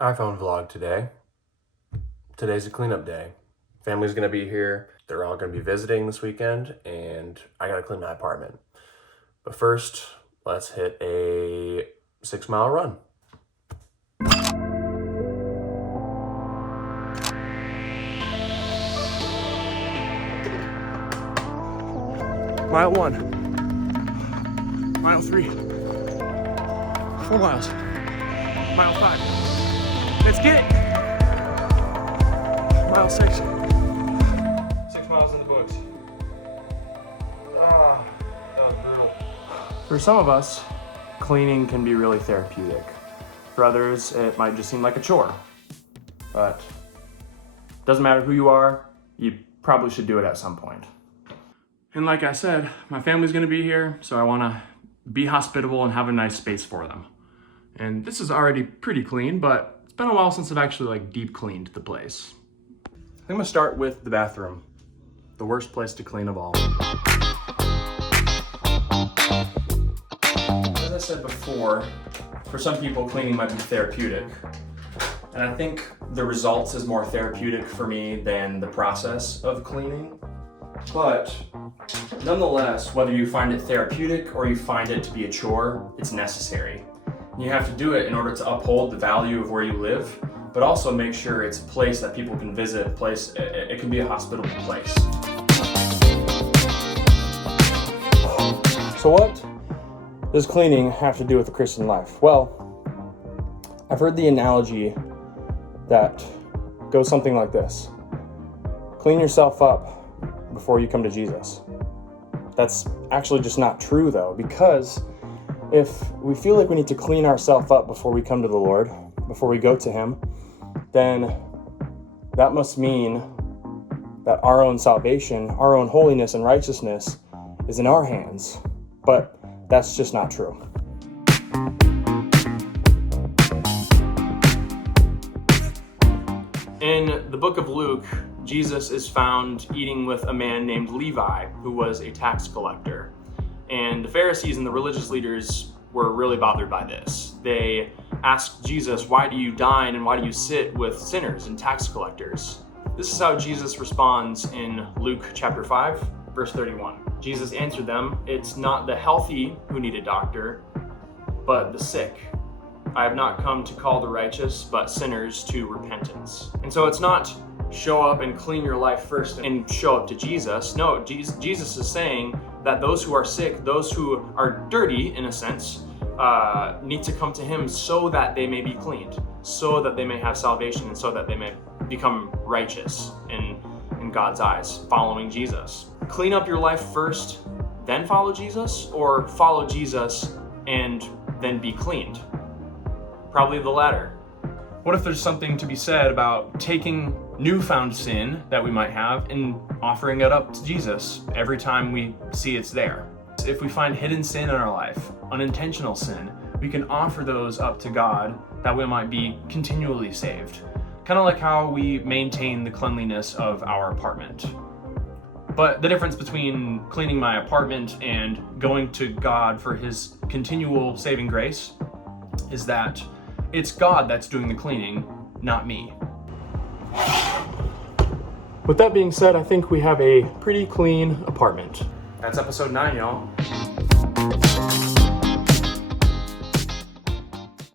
iPhone vlog today. Today's a cleanup day. Family's gonna be here. They're all gonna be visiting this weekend, and I gotta clean my apartment. But first, let's hit a 6-mile run. Mile 1, mile 3, 4 miles, mile 5. Let's get it. Mile 6. 6 miles in the books. That was brutal. For some of us, cleaning can be really therapeutic. For others, it might just seem like a chore. But it doesn't matter who you are, you probably should do it at some point. And like I said, my family's gonna be here, so I wanna be hospitable and have a nice space for them. And this is already pretty clean, but it's been a while since I've actually deep cleaned the place. I'm gonna start with the bathroom, the worst place to clean of all. As I said before, for some people, cleaning might be therapeutic. And I think the results is more therapeutic for me than the process of cleaning. But nonetheless, whether you find it therapeutic or you find it to be a chore, it's necessary. You have to do it in order to uphold the value of where you live, but also make sure it's a place that people can visit, it can be a hospitable place. So what does cleaning have to do with the Christian life? Well, I've heard the analogy that goes something like this. Clean yourself up before you come to Jesus. That's actually just not true though, because if we feel like we need to clean ourselves up before we come to the Lord, before we go to Him, then that must mean that our own salvation, our own holiness and righteousness is in our hands. But that's just not true. In the book of Luke, Jesus is found eating with a man named Levi, who was a tax collector. And the Pharisees and the religious leaders were really bothered by this. They asked Jesus, "Why do you dine and why do you sit with sinners and tax collectors?" This is how Jesus responds in Luke chapter 5, verse 31. Jesus answered them, "It's not the healthy who need a doctor, but the sick. I have not come to call the righteous, but sinners to repentance." And so it's not show up and clean your life first and show up to Jesus. No, Jesus is saying that those who are sick, those who are dirty in a sense, need to come to Him so that they may be cleaned, so that they may have salvation, and so that they may become righteous in God's eyes, following Jesus. Clean up your life first, then follow Jesus, or follow Jesus and then be cleaned? Probably the latter. What if there's something to be said about taking newfound sin that we might have and offering it up to Jesus every time we see it's there? If we find hidden sin in our life, unintentional sin, we can offer those up to God that we might be continually saved. Kind of like how we maintain the cleanliness of our apartment. But the difference between cleaning my apartment and going to God for His continual saving grace is that it's God that's doing the cleaning, not me. With that being said, I think we have a pretty clean apartment. That's episode 9, y'all.